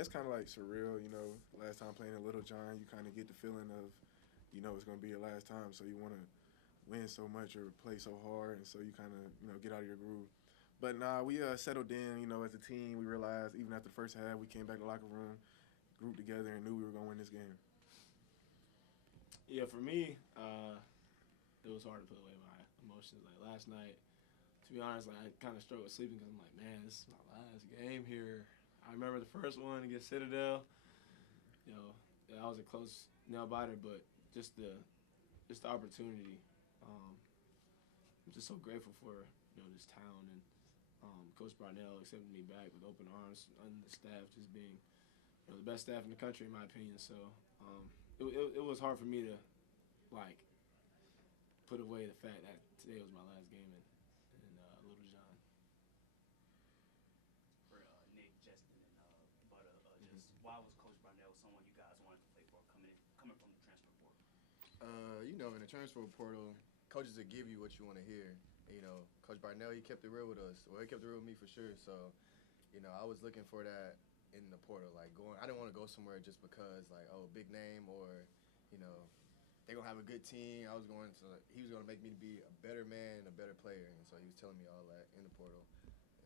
it's kind of like surreal, last time playing in Little John, you kind of get the feeling of, it's going to be your last time, so you want to win so much or play so hard, and so you kind of, get out of your groove. But nah, we settled in, as a team. We realized even after the first half, we came back to the locker room, grouped together, and knew we were going to win this game. Yeah, for me, it was hard to put away my emotions. Like last night, to be honest, I kind of struggled with sleeping because I'm like, man, this is my last game here. I remember the first one against Citadel. That was a close nail biter, but just the opportunity. I'm just so grateful for this town and Coach Barnell accepting me back with open arms, and the staff just being the best staff in the country in my opinion. So it was hard for me to put away the fact that today was my last game in Little John. For Nick, Justin, and Butter, just why was Coach Barnell someone you guys wanted to play for coming from the transfer portal? In the transfer portal, coaches will give you what you want to hear. Coach Barnell, he kept it real with us. Well, he kept it real with me for sure. So, I was looking for that in the portal. I didn't want to go somewhere just because, big name or, they're going to have a good team. He was going to make me be a better man and a better player. And so he was telling me all that in the portal.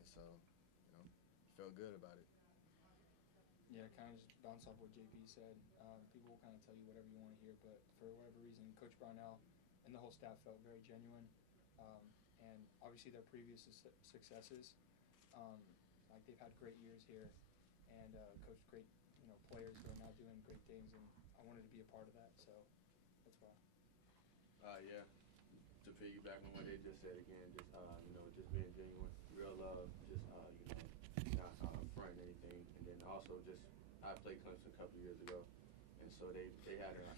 And so, felt good about it. Yeah, kind of just bounce off what JP said. People will kind of tell you whatever you want to hear, but for whatever reason, Coach Barnell and the whole staff felt very genuine. And obviously their previous successes, they've had great years here and coached great, players who are now doing great things, and I wanted to be a part of that, so that's why. Yeah, to piggyback on what they just said again, just being genuine, real love, just, not fronting anything. And then also I played Clemson a couple of years ago, and so they had their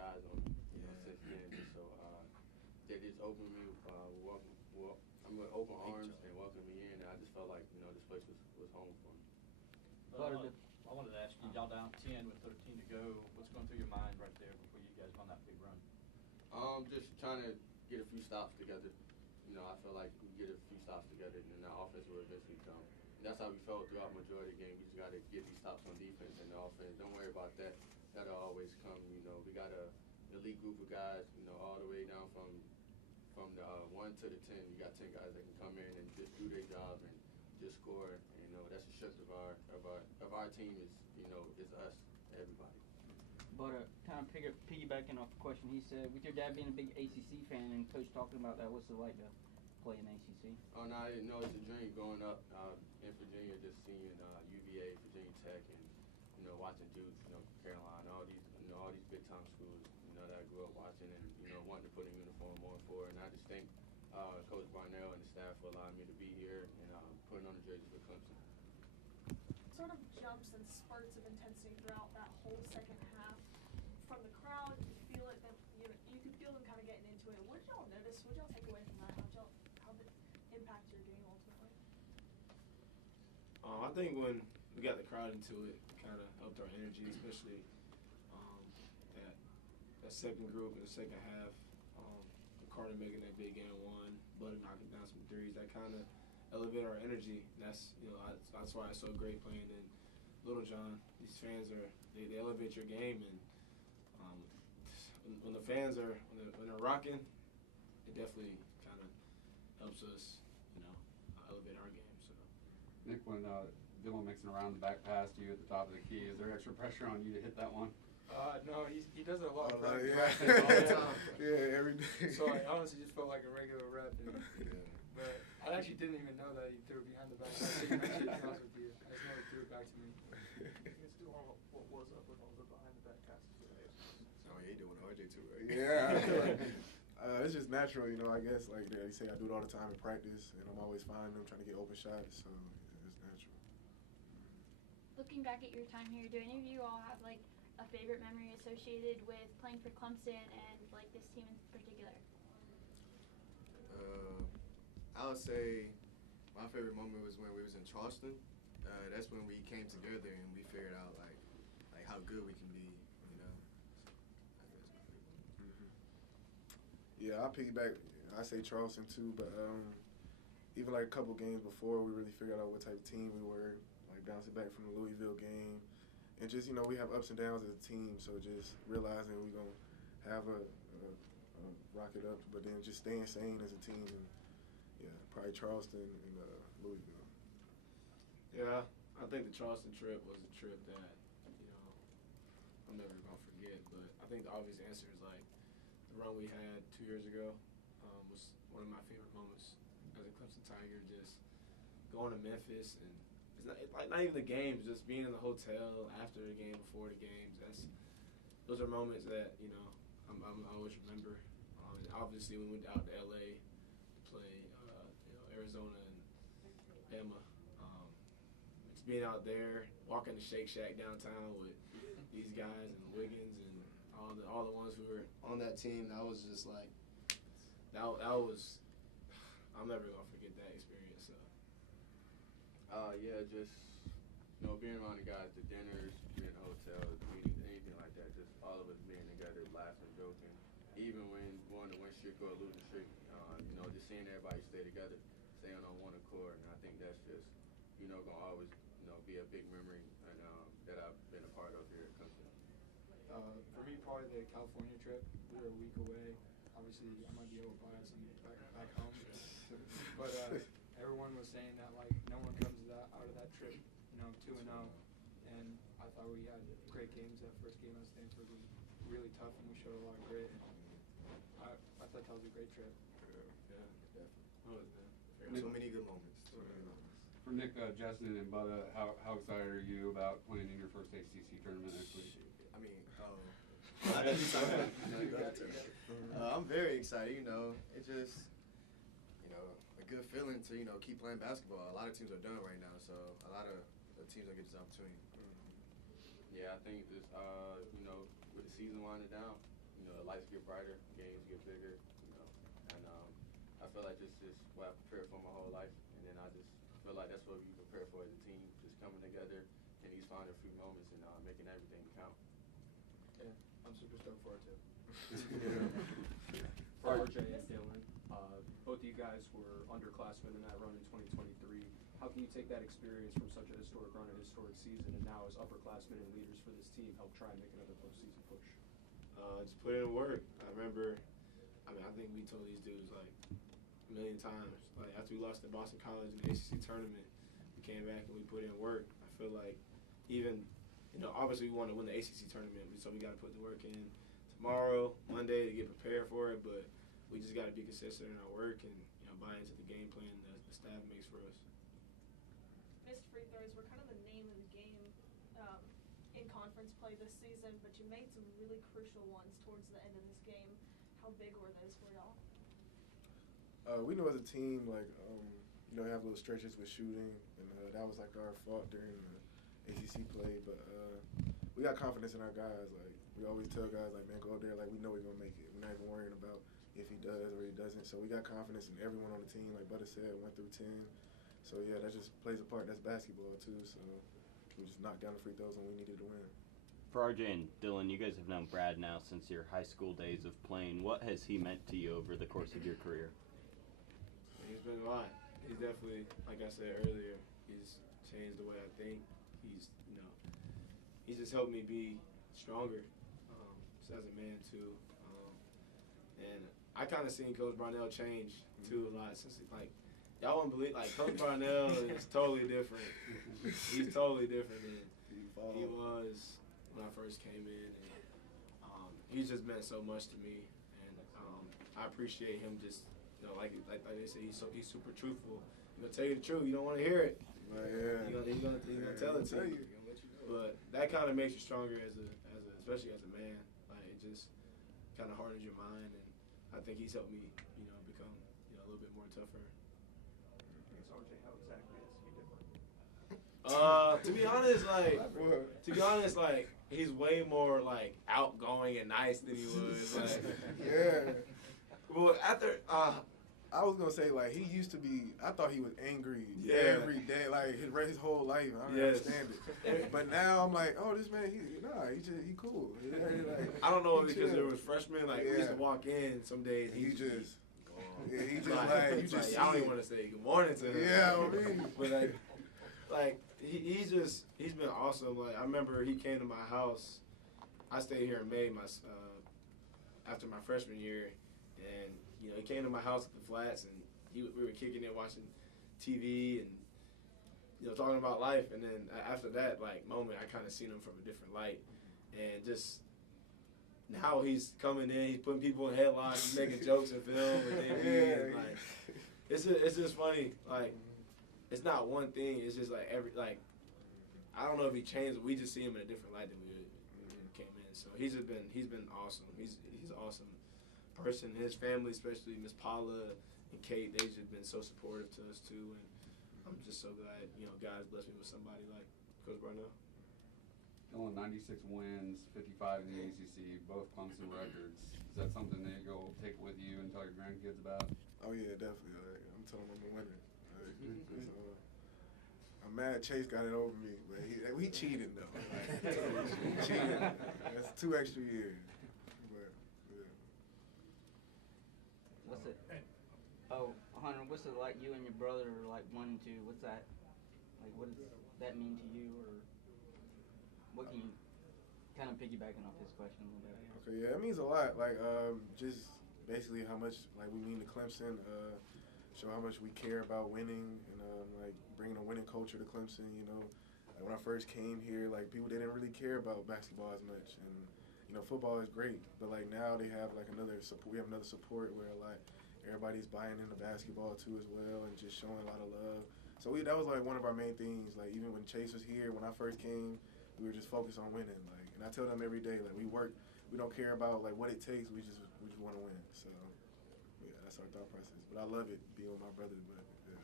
eyes on me, since then. And so they just opened me, with open arms and welcomed me in, and I just felt like, this place was home for me. I wanted to ask you, y'all down 10 with 13 to go. What's going through your mind right there before you guys go on that big run? Just trying to get a few stops together. I feel like we get a few stops together, and then the offense will eventually come. And that's how we felt throughout the majority of the game. We just got to get these stops on defense and the offense. Don't worry about that. That'll always come. We got an elite group of guys, all the way down from the 1 to the 10. You got 10 guys that can come in and just do their job and just score. And, that's the strength of our team is us, everybody. But kind of piggybacking off the question he said, with your dad being a big ACC fan and Coach talking about that, what's it like to play in ACC? Oh, no, it's a dream growing up in Virginia, just seeing UVA, Virginia Tech, and watching Duke, Carolina, all these big time schools, that I grew up watching and wanting to put a uniform on for. And I just thank Coach Barnell and the staff for allowing me to be here and putting on the jersey for Clemson. Sort of jumps and spurts of intensity throughout that whole second half from the crowd. You could feel it. That you could feel them kind of getting into it. What did y'all notice? What did y'all take away from that? How did it impact your game ultimately? I think when we got the crowd into it, kind of helped our energy, especially that second group in the second half. Carter making that big game one, Butter knocking down some threes. That kind of elevated our energy. That's that's why it's so great playing in Little John. These fans they elevate your game, and when the fans are when they're rocking, it definitely kind of helps us elevate our game. So Nick, when Dylan mixing around the back pass to you at the top of the key, is there extra pressure on you to hit that one? No, he does it a lot. Yeah, every day. So I honestly just felt like a regular rep. But I actually didn't even know that he threw it behind the back. So you mentioned it, to be honest with you. I just know he threw it back to me. It's still what was up with all the behind the back passes today. Oh, yeah, he doing RJ too, right? Yeah, I feel like, it's just natural, I guess. Like they say, I do it all the time in practice, and I'm always finding them trying to get open shots, so it's natural. Looking back at your time here, do any of you all have a favorite memory associated with playing for Clemson and this team in particular? I would say my favorite moment was when we was in Charleston. That's when we came together and we figured out like how good we can be. Yeah, I'll piggyback. I say Charleston too, but even a couple games before, we really figured out what type of team we were. Bouncing back from the Louisville game, and just we have ups and downs as a team. So just realizing we're gonna have a rock it up, but then just staying sane as a team. And yeah, probably Charleston and Louisville. Yeah, I think the Charleston trip was a trip that I'm never gonna forget. But I think the obvious answer is like the run we had 2 years ago was one of my favorite moments as a Clemson Tiger. Just going to Memphis and it's not even the games, just being in the hotel after the game, before the games. Those are moments that I always remember. And obviously, we went out to LA to play Arizona and Bama. Just being out there, walking the Shake Shack downtown with these guys and Wiggins and all the ones who were on that team. That was just like that was. I'm never gonna forget that experience. So. Yeah, just being around the guys, the dinners, being in the hotels, meetings, anything like that. Just all of us being together, laughing, joking. Even when we're on the win streak or a losing streak, just seeing everybody stay together, staying on one accord, and I think that's just gonna always be a big memory and that I've been a part of here at Clemson. For me, probably the California trip. We were a week away. Obviously, I might be able to buy some back home, but everyone was saying that like no one comes out of that trip 2-0, and I thought we had great games. That first game at Stanford was really tough, and we showed a lot of grit. I thought that was a great trip. Yeah, definitely. Many good moments. For Nick, Justin, and Butta, how excited are you about playing in your first ACC tournament next week? I mean, I'm very excited. It's just a good feeling to keep playing basketball. A lot of teams are done right now, so a lot of the teams don't get this opportunity. Yeah, I think just with the season winding down, the lights get brighter, games get bigger, and I feel like this is what I prepared for my whole life, and then I just feel like that's what we prepare for as a team, just coming together in these final few moments and making everything count. Yeah, I'm super stoked for it too. For RJ and Dylan, both of you guys were underclassmen in that run in 2023. How can you take that experience from such a historic run, a historic season, and now as upperclassmen and leaders for this team help try and make another postseason push? Just put in work. I think we told these dudes like a million times. Like after we lost to Boston College in the ACC tournament, we came back and we put in work. I feel like even, obviously we want to win the ACC tournament, so we got to put the work in tomorrow, Monday to get prepared for it. But we just got to be consistent in our work and buy into the game plan that the staff makes for us. Missed free throws were kind of the name of the game in conference play this season, but you made some really crucial ones towards the end of this game. How big were those for y'all? We know as a team, have little stretches with shooting, and that was like our fault during the ACC play. But we got confidence in our guys. Like we always tell guys, like, man, go out there. Like we know we're gonna make it. We're not even worrying about if he does or he doesn't. So we got confidence in everyone on the team. Like Butta said, 1 through 10. So yeah, that just plays a part. That's basketball too. So we just knocked down the free throws when we needed to win. For RJ and Dylan, you guys have known Brad now since your high school days of playing. What has he meant to you over the course of your career? He's been a lot. He's definitely, like I said earlier, he's changed the way I think. He's just helped me be stronger just as a man too. And I kind of seen Coach Barnell change too a lot since y'all wouldn't believe, Coach Barnell is totally different. He's totally different than he was when I first came in. And he's just meant so much to me, and I appreciate him. Just like they say, he's super truthful. He's gonna tell you the truth. You don't want to hear it. He's gonna tell it to you. But that kind of makes you stronger especially as a man. Like it just kind of hardens your mind, and I think he's helped me, become a little bit more tougher. RJ, how exactly is he different? To be honest, he's way more outgoing and nice than he was. Yeah. Well, after I was gonna say he used to be. I thought he was angry every day, his whole life. I don't understand it. But now I'm like, oh, this man, he cool. I don't know if because it was freshmen. We used to walk in some days. He just I don't even want to say good morning to him. Yeah, I mean. But he's been awesome. Like I remember he came to my house. I stayed here in May after my freshman year, and he came to my house at the Flats, and we were kicking it, watching TV, and talking about life. And then after that moment, I kind of seen him from a different light, and just now he's coming in, he's putting people in headlocks, he's making jokes in film, and it's just funny. It's not one thing. It's just I don't know if he changed, but we just see him in a different light than we came in. So he's been awesome. He's an awesome person. His family, especially Miss Paula and Kate, they've just been so supportive to us too. And I'm just so glad God's blessed me with somebody like Coach Barnell. Dylan, 96 wins, 55 in the ACC, both Clemson records. Is that something that you'll take with you and tell your grandkids about? Oh yeah, definitely. I'm telling them I'm a winner. I'm mad Chase got it over me, but he cheated though. He cheated. That's 2 extra years. But yeah. What's it? Oh, Hunter, what's it like? You and your brother are like 1 and 2. What's that? What does that mean to you, or what can you kind of piggybacking off his question a little bit? Okay, yeah, it means a lot. Just basically how much we mean to Clemson. Show how much we care about winning and bringing a winning culture to Clemson. When I first came here, people didn't really care about basketball as much, and football is great, but now they have another support. We have another support where everybody's buying into basketball too as well, and just showing a lot of love. So that was one of our main things. Even when Chase was here, when I first came, we were just focused on winning. And I tell them every day, we work. We don't care about what it takes. We just want to win. So yeah, that's our thought process. But I love it being with my brother. But yeah.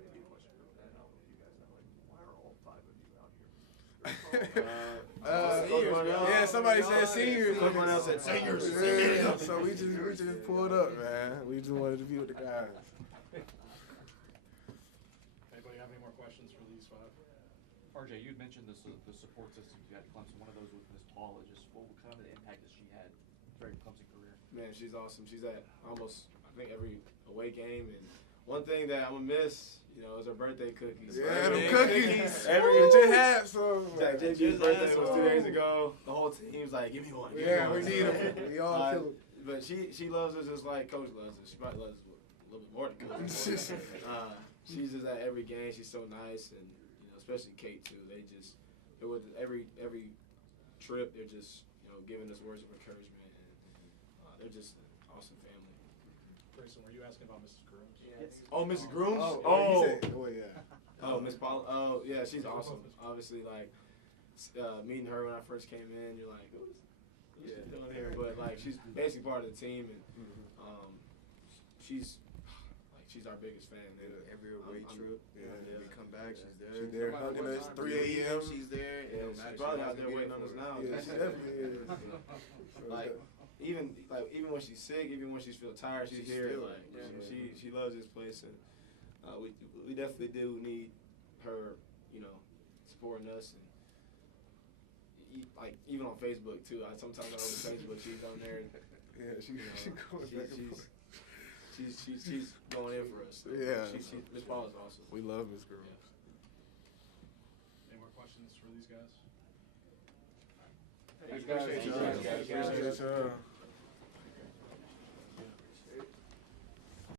Maybe a question for that. I don't know if you guys know, why are all 5 of you out here? Yeah, somebody said seniors. Coach Barnell said seniors. Yeah, so we just pulled up, man. We just wanted to be with the guys. Anybody have any more questions for these 5? RJ, you had mentioned the support system you had at Clemson. One of those was Miss Paula. Just what kind of the impact that she had during Clemson career? Man, she's awesome. She's at almost, I think, every away game. And one thing that I'm going to miss, is her birthday cookies. Yeah, them cookies. Every J Hat, so. JB's birthday was 2 days ago. The whole team's like, give me one. Yeah, we need them. We all feel it. But she loves us just like Coach loves us. She probably loves us a little bit more than Coach. She's just at every game. She's so nice. And, especially Kate, too. They're with every trip, they're just, giving us words of encouragement. They're just an awesome family. Grayson, were you asking about Mrs. Grooms? Yes. Oh, Mrs. Grooms? Miss Paula. Oh, yeah, she's awesome. Obviously, meeting her when I first came in, you're like, who's she doing here? But, she's basically part of the team, and she's our biggest fan. Every away trip, we come back, she's there. She's there hugging us, 3 a.m. She's there. She's probably out there waiting on us now. Yeah, she definitely is. Even when she's sick, even when she's feel tired, she's here. She loves this place, and we definitely do need her, supporting us, and even on Facebook too. Sometimes I open Facebook, she's on there. And, she goes back and forth. She's going in for us. So yeah, Miss Paul is awesome. We love Miss Grooms. Yeah. Any more questions for these guys? Thanks, guys. Appreciate y'all.